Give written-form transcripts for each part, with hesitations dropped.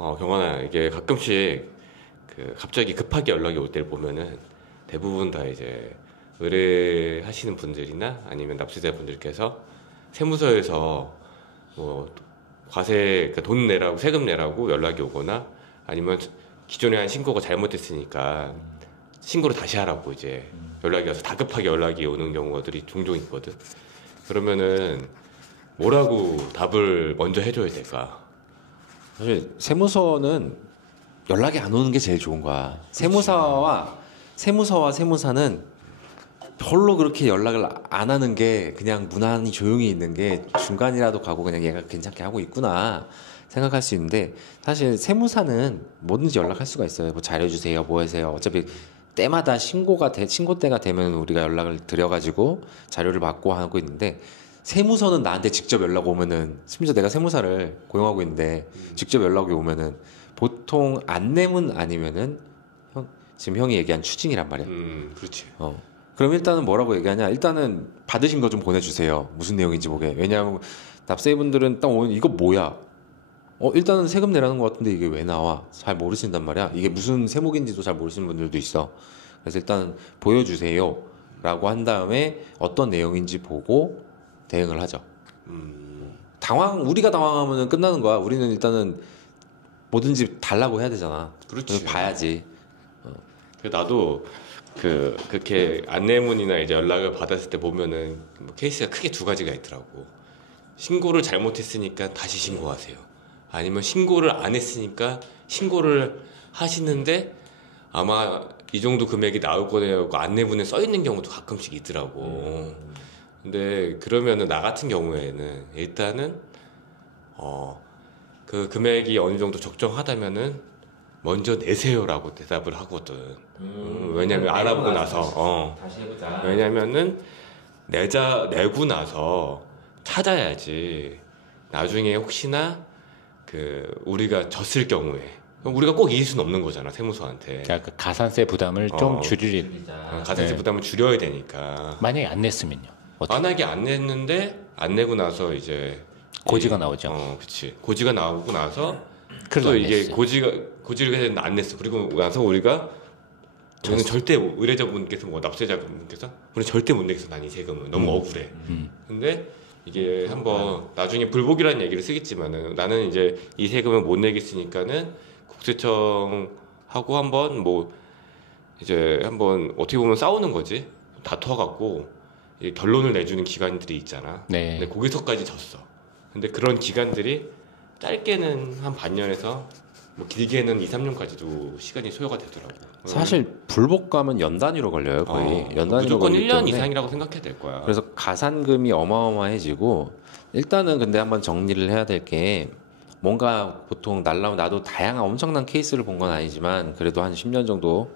경환아, 이게 가끔씩 갑자기 급하게 연락이 올 때를 보면은 대부분 다 이제 의뢰하시는 분들이나 아니면 납세자 분들께서 세무서에서 뭐 과세, 그러니까 돈 내라고, 세금 내라고 연락이 오거나 아니면 기존에 한 신고가 잘못됐으니까 신고를 다시 하라고 이제 연락이 와서 다급하게 연락이 오는 경우들이 종종 있거든. 그러면은 뭐라고 답을 먼저 해줘야 될까? 사실 세무서는 연락이 안 오는 게 제일 좋은 거야. 세무서와 세무사는 별로 그렇게 연락을 안 하는 게 그냥 무난히 조용히 있는 게 중간이라도 가고 그냥 얘가 괜찮게 하고 있구나 생각할 수 있는데, 사실 세무사는 뭐든지 연락할 수가 있어요. 뭐 자료 주세요, 뭐 하세요. 어차피 때마다 신고 때가 되면 우리가 연락을 드려가지고 자료를 받고 하고 있는데, 세무서는 나한테 직접 연락 오면은, 심지어 내가 세무사를 고용하고 있는데 직접 연락이 오면은 보통 안내문 아니면은 지금 형이 얘기한 추징이란 말이야. 그렇지. 그럼 일단은 뭐라고 얘기하냐? 일단은 받으신 거 좀 보내주세요. 무슨 내용인지 보게. 왜냐하면 납세분들은 딱 오늘 이거 뭐야? 일단은 세금 내라는 것 같은데 이게 왜 나와? 잘 모르신단 말이야. 이게 무슨 세목인지도 잘 모르시는 분들도 있어. 그래서 일단 보여주세요. 라고 한 다음에 어떤 내용인지 보고 대응을 하죠. 우리가 당황하면 끝나는 거야. 우리는 일단은 뭐든지 달라고 해야 되잖아. 그렇지. 봐야지. 나도 그렇게 안내문이나 이제 연락을 받았을 때 보면은 뭐 케이스가 크게 두 가지가 있더라고. 신고를 잘못했으니까 다시 신고하세요. 아니면 신고를 안 했으니까 신고를 하시는데 아마 이 정도 금액이 나올 거라고 안내문에 써 있는 경우도 가끔씩 있더라고. 근데 그러면은 나 같은 경우에는 일단은 그 금액이 어느 정도 적정하다면은 먼저 내세요라고 대답을 하거든. 왜냐면 알아보고 나서 다시 해보자. 왜냐면은 내고 나서 찾아야지. 나중에 혹시나 우리가 졌을 경우에 우리가 꼭 이길 수는 없는 거잖아, 세무서한테. 그러니까 그 가산세 부담을 좀 가산세 부담을 줄여야 되니까. 만약에 안 냈으면요. 만약에 안 냈는데 안 내고 나서 이제 고지가 나오죠. 그렇지. 고지가 나오고 나서 그래도 또 안 이게 냈어요. 고지를 해야 되는데 안 냈어. 그리고 나서 우리는 절대 의뢰자분께서 납세자분께서 우리 절대 못 내겠어. 난 이 세금은 너무 억울해. 근데 이게 한번 나중에 불복이라는 얘기를 쓰겠지만은 나는 이제 이 세금을 못 내겠으니까는 국세청하고 한번 뭐 이제 한번 어떻게 보면 싸우는 거지. 다퉈갖고 결론을 내주는 기관들이 있잖아. 네. 근데 거기서까지 졌어. 근데 그런 기간들이 짧게는 한 반년에서 뭐 길게는 2, 3년까지도 시간이 소요가 되더라고. 사실 불복 가면 연 단위로 걸려요. 거의 연 단위로 무조건 걸리기 1년 때문에. 이상이라고 생각해야 될 거야. 그래서 가산금이 어마어마해지고, 일단은 근데 한번 정리를 해야 될 게, 뭔가 보통 날라오면, 나도 다양한 엄청난 케이스를 본 건 아니지만 그래도 한 10년 정도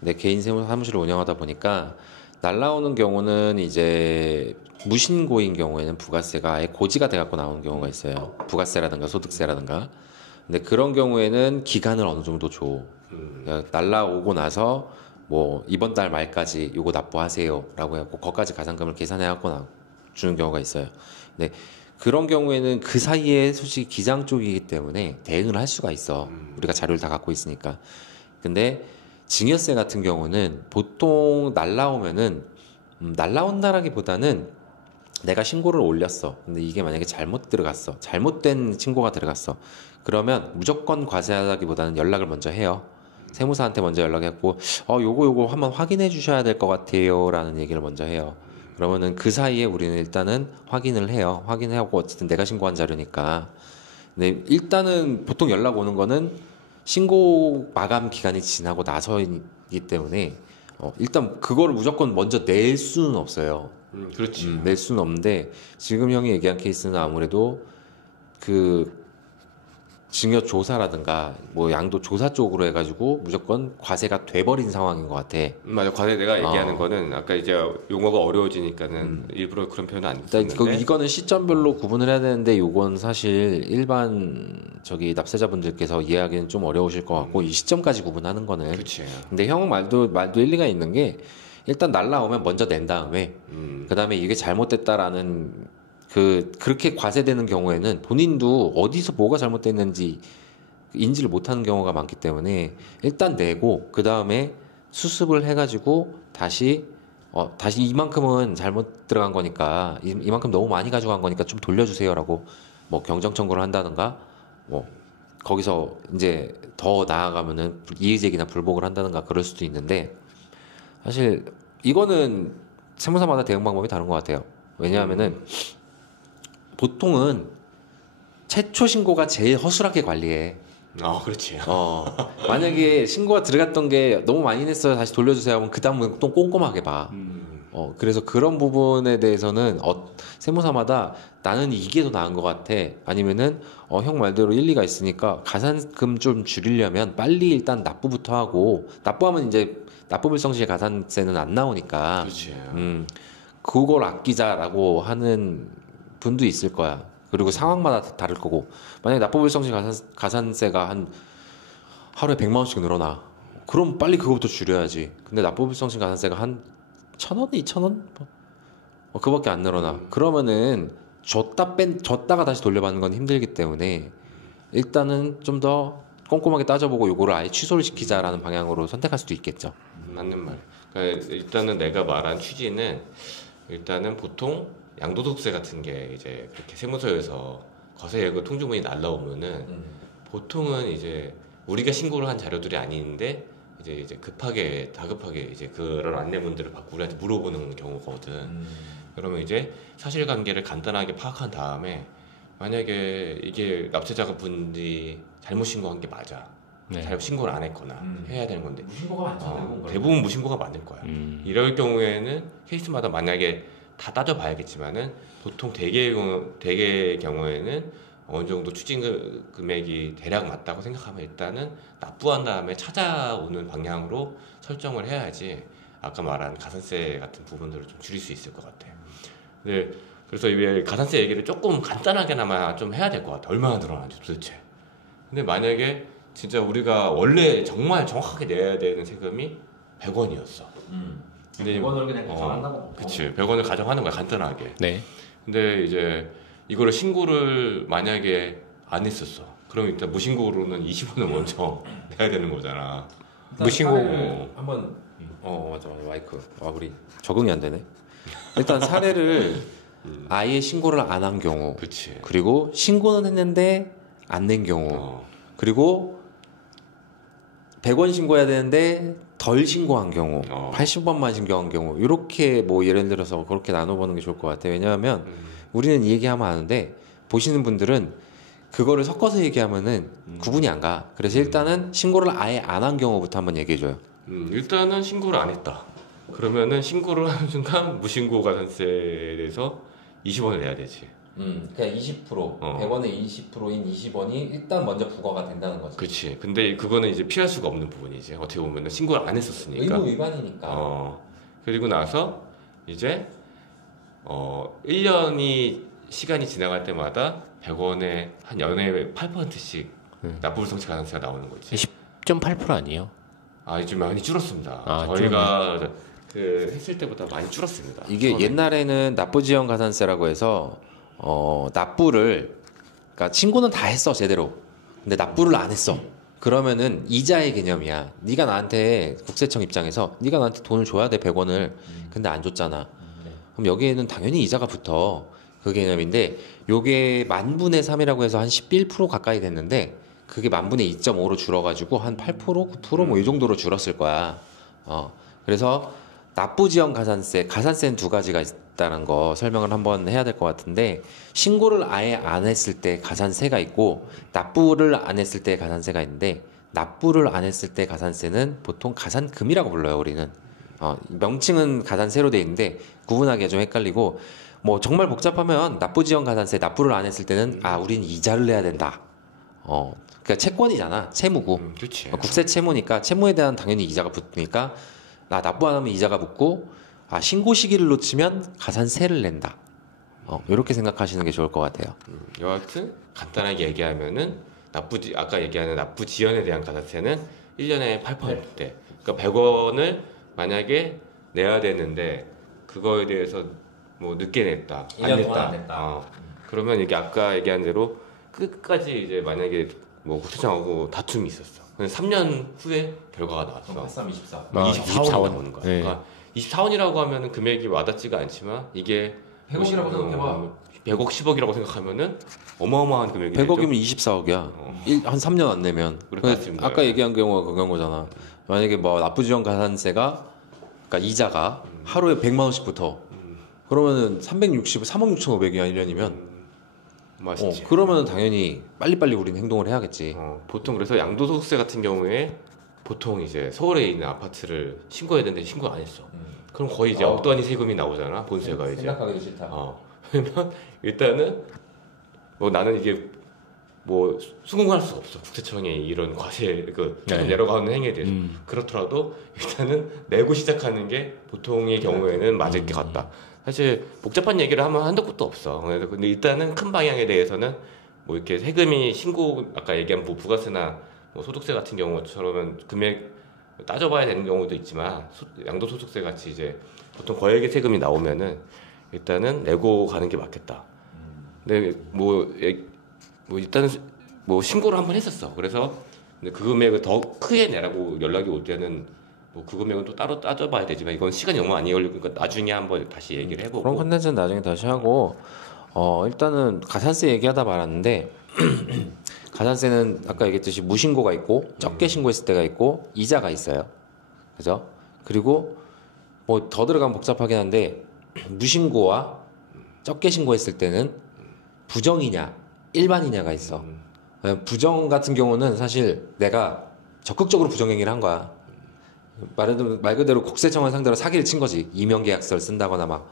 내 개인 사무실을 운영하다 보니까 날라오는 경우는 이제 무신고인 경우에는 부가세가 아예 고지가 돼갖고 나오는 경우가 있어요. 부가세라든가 소득세라든가. 근데 그런 경우에는 기간을 어느 정도 줘. 그러니까 날라오고 나서 뭐 이번 달 말까지 요거 납부하세요라고 해갖고 거기까지 가산금을 계산해갖고 주는 경우가 있어요. 근데 그런 경우에는 그 사이에 솔직히 기장 쪽이기 때문에 대응을 할 수가 있어. 우리가 자료를 다 갖고 있으니까. 근데 증여세 같은 경우는 보통 날라오면은 날라온다라기보다는 내가 신고를 올렸어. 근데 이게 만약에 잘못 들어갔어. 잘못된 신고가 들어갔어. 그러면 무조건 과세하기보다는 연락을 먼저 해요. 세무사한테 먼저 연락했고, 요거 한번 확인해 주셔야 될 것 같아요. 라는 얘기를 먼저 해요. 그러면은 그 사이에 우리는 일단은 확인을 해요. 확인하고 어쨌든 내가 신고한 자료니까. 근데 일단은 보통 연락 오는 거는 신고 마감 기간이 지나고 나서이기 때문에 일단 그거를 무조건 먼저 낼 수는 없어요. 그렇지. 낼 수는 없는데, 지금 형이 얘기한 케이스는 아무래도 그 증여 조사라든가 뭐 양도 조사 쪽으로 해가지고 무조건 과세가 돼버린 상황인 것 같아. 맞아. 과세 내가 얘기하는 거는 아까 이제 용어가 어려워지니까는 일부러 그런 표현을 안 썼는데. 이거는 시점별로 구분을 해야 되는데, 요건 사실 일반 납세자분들께서 이해하기는 좀 어려우실 것 같고, 이 시점까지 구분하는 거는. 그렇지. 근데 형 말도 일리가 있는 게, 일단 날라오면 먼저 낸 다음에 그 다음에 이게 잘못됐다라는 그렇게 과세되는 경우에는 본인도 어디서 뭐가 잘못됐는지 인지를 못하는 경우가 많기 때문에 일단 내고 그 다음에 수습을 해가지고 다시 이만큼은 잘못 들어간 거니까 이만큼 너무 많이 가져간 거니까 좀 돌려주세요라고 뭐 경정 청구를 한다든가 뭐 거기서 이제 더 나아가면은 이의제기나 불복을 한다든가 그럴 수도 있는데 사실 이거는 세무사마다 대응 방법이 다른 것 같아요. 왜냐하면은 보통은 최초 신고가 제일 허술하게 관리해. 그렇지. 만약에 신고가 들어갔던 게 너무 많이 냈어요. 다시 돌려주세요 하면 그 다음은 또 꼼꼼하게 봐. 그래서 그런 부분에 대해서는 세무사마다 나는 이게 더 나은 것 같아. 아니면은 형 말대로 일리가 있으니까 가산금 좀 줄이려면 빨리 일단 납부부터 하고 납부하면 이제 납부불성실 가산세는 안 나오니까 그렇지. 그걸 아끼자라고 하는 분도 있을 거야. 그리고 상황마다 다를 거고 만약에 납부불성실 가산세가 한 하루에 100만 원씩 늘어나. 그럼 빨리 그거부터 줄여야지. 근데 납부불성실 가산세가 한 1,000원, 2,000원? 그거밖에 안 늘어나. 그러면은 줬다가 다시 돌려받는 건 힘들기 때문에 일단은 좀 더 꼼꼼하게 따져보고 요거를 아예 취소를 시키자라는 방향으로 선택할 수도 있겠죠. 맞는 말. 그러니까 일단은 내가 말한 취지는 일단은 보통 양도소득세 같은 게 이제 그렇게 세무서에서 거세예고 통지문이 날라오면은 보통은 이제 우리가 신고를 한 자료들이 아닌데 이제 다급하게 이제 그런 안내문들을 받고 우리한테 물어보는 경우거든. 그러면 이제 사실관계를 간단하게 파악한 다음에 만약에 이게 납세자가 분이 잘못 신고한 게 맞아. 네. 잘못 신고를 안 했거나 해야 되는 건데 무신고가 많죠. 대부분 무신고가 많을 거야. 이럴 경우에는 케이스마다 만약에 다 따져봐야겠지만은 보통 대개 경우에는 어느 정도 추징 금액이 대략 맞다고 생각하면 일단은 납부한 다음에 찾아오는 방향으로 설정을 해야지 아까 말한 가산세 같은 부분들을 좀 줄일 수 있을 것 같아요. 네, 그래서 이 가산세 얘기를 조금 간단하게나마 좀 해야 될 것 같아. 얼마나 늘어나는지 도대체. 근데 만약에 진짜 우리가 원래 정말 정확하게 내야 되는 세금이 100원이었어. 근데 100원을 그냥 가져간다고. 그치. 100원을 가져가는 거야, 간단하게. 네. 근데 이제 이거를 신고를 만약에 안 했었어. 그럼 일단 무신고로는 20원을 먼저 내야 되는 거잖아. 무신고 한번 맞아 마이크 우리 적응이 안 되네. 일단 사례를 아예 신고를 안 한 경우, 그치. 그리고 신고는 했는데 안 낸 경우, 그리고 100원 신고해야 되는데 덜 신고한 경우, 80원만 신고한 경우, 이렇게 뭐 예를 들어서 그렇게 나눠보는 게 좋을 것 같아요. 왜냐하면 우리는 이 얘기하면 아는데 보시는 분들은 그거를 섞어서 얘기하면은 구분이 안 가. 그래서 일단은 신고를 아예 안 한 경우부터 한번 얘기해줘요. 일단은 신고를 안 했다. 그러면은 신고를 하는 순간 무신고 가산세에 대해서 20원을 내야 되지. 그러니까 20%, 100원의 20%인 20원이 일단 먼저 부과가 된다는 거죠. 그렇지. 근데 그거는 이제 피할 수가 없는 부분이지. 어떻게 보면은 신고를 안 했었으니까. 의무 위반이니까. 그리고 나서 이제 1년이 시간이 지나갈 때마다 100원에 한 연에 8%씩 납부불성실 가산세가 나오는 거지. 10.8% 아니에요? 요즘 많이 줄었습니다. 아, 저희가 했을 때보다 많이 줄었습니다. 이게 처음에. 옛날에는 납부지연 가산세라고 해서 납부를 그러니까 신고는 다 했어 제대로. 근데 납부를 안 했어. 그러면은 이자의 개념이야. 네가 나한테 국세청 입장에서 네가 나한테 돈을 줘야 돼 100원을. 근데 안 줬잖아. 그럼 여기에는 당연히 이자가 붙어. 그 개념인데 요게 만분의 3이라고 해서 한 11% 가까이 됐는데 그게 만분의 2.5로 줄어가지고 한 8%, 9% 뭐 이 정도로 줄었을 거야. 그래서 납부지연 가산세는 두 가지가 있다는 거 설명을 한번 해야 될 것 같은데 신고를 아예 안 했을 때 가산세가 있고 납부를 안 했을 때 가산세가 있는데 납부를 안 했을 때 가산세는 보통 가산금이라고 불러요 우리는. 명칭은 가산세로 돼 있는데 구분하기가 좀 헷갈리고 뭐 정말 복잡하면 납부지연 가산세 납부를 안 했을 때는 우린 이자를 내야 된다. 그러니까 채권이잖아 채무고. 그렇지. 국세 채무니까 채무에 대한 당연히 이자가 붙으니까 납부 안 하면 이자가 붙고 신고 시기를 놓치면 가산세를 낸다. 이렇게 생각하시는 게 좋을 것 같아요. 여하튼 간단하게 얘기하면은 아까 얘기하는 납부지연에 대한 가산세는 1년에 8%대. 그러니까 100원을 만약에 내야 되는데 그거에 대해서 뭐 늦게 냈다, 안 1년 동안 안 냈다. 냈다. 그러면 이게 아까 얘기한 대로 끝까지 이제 만약에 뭐 국세청하고 다툼이 있었어. 근데 3년 후에 결과가 나왔어. 24. 24원이 나오는 거야. 네. 그러니까 24원이라고 하면은 금액이 와닿지가 않지만 이게 100억이라고 생각해봐. 100억, 10억이라고 생각하면은 어마어마한 금액이 되죠. 100억이면 24억이야. 한 3년 안 내면. 그럴 것 같습니다. 아까 얘기한 경우가 그런 거잖아. 만약에 뭐 납부지원 가산세가 그러니까 이자가 하루에 100만 원씩 붙어. 그러면은 360, 3억 6,500이야 1년이면. 맛있지. 그러면은 당연히 빨리빨리 우리는 행동을 해야겠지. 보통 그래서 양도소득세 같은 경우에 보통 이제 서울에 있는 아파트를 신고해야 되는데 신고 안 했어. 그럼 거의 이제 억 단위 세금이 나오잖아. 본세가 이제. 생각하기도 싫다. 그러면 일단은 뭐 나는 이게 뭐 수긍할 수가 없어. 국세청의 이런 과세 그 네. 내려가는 행위에 대해서. 그렇더라도 일단은 내고 시작하는 게 보통의 경우에는 맞을 것 같다. 사실 복잡한 얘기를 하면 한도 끝도 없어. 근데 일단은 큰 방향에 대해서는 뭐 이렇게 세금이 신고 아까 얘기한 뭐 부가세나 뭐 소득세 같은 경우처럼 금액 따져봐야 되는 경우도 있지만 양도소득세 같이 이제 보통 거액의 세금이 나오면은 일단은 내고 가는 게 맞겠다. 근데 뭐 일단은 뭐 신고를 한번 했었어. 그래서 근데 그 금액을 더 크게 내라고 연락이 올 때는 뭐 그 금액은 또 따로 따져봐야 되지만 이건 시간이 너무 많이 걸리니까 나중에 한번 다시 얘기를 해보고. 그런 컨텐츠는 나중에 다시 하고 일단은 가산세 얘기하다 말았는데 가산세는 아까 얘기했듯이 무신고가 있고 적게 신고했을 때가 있고 이자가 있어요. 그죠? 그리고 뭐 더 들어가면 복잡하긴 한데 무신고와 적게 신고했을 때는 부정이냐 일반이냐가 있어. 부정 같은 경우는 사실 내가 적극적으로 부정행위를 한 거야. 말 그대로 국세청을 상대로 사기를 친 거지. 이명계약서를 쓴다거나 막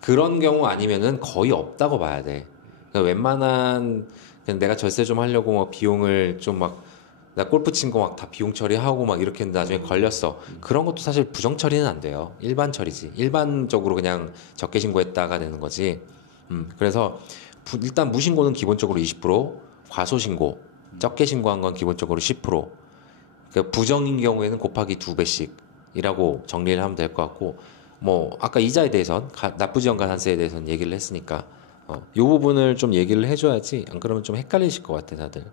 그런 경우 아니면은 거의 없다고 봐야 돼. 그러니까 웬만한 그냥 내가 절세 좀 하려고 뭐 비용을 좀 막 나 골프 친 거 막 다 비용 처리하고 막 이렇게 나중에 걸렸어. 그런 것도 사실 부정 처리는 안 돼요. 일반 처리지. 일반적으로 그냥 적게 신고했다가 되는 거지. 그래서 일단 무신고는 기본적으로 20%, 과소신고, 적게 신고한 건 기본적으로 10%. 그러니까 부정인 경우에는 곱하기 2배씩이라고 정리를 하면 될 것 같고, 뭐 아까 이자에 대해선 납부지원 가산세에 대해서는 얘기를 했으니까 이 부분을 좀 얘기를 해줘야지. 안 그러면 좀 헷갈리실 것 같아 다들.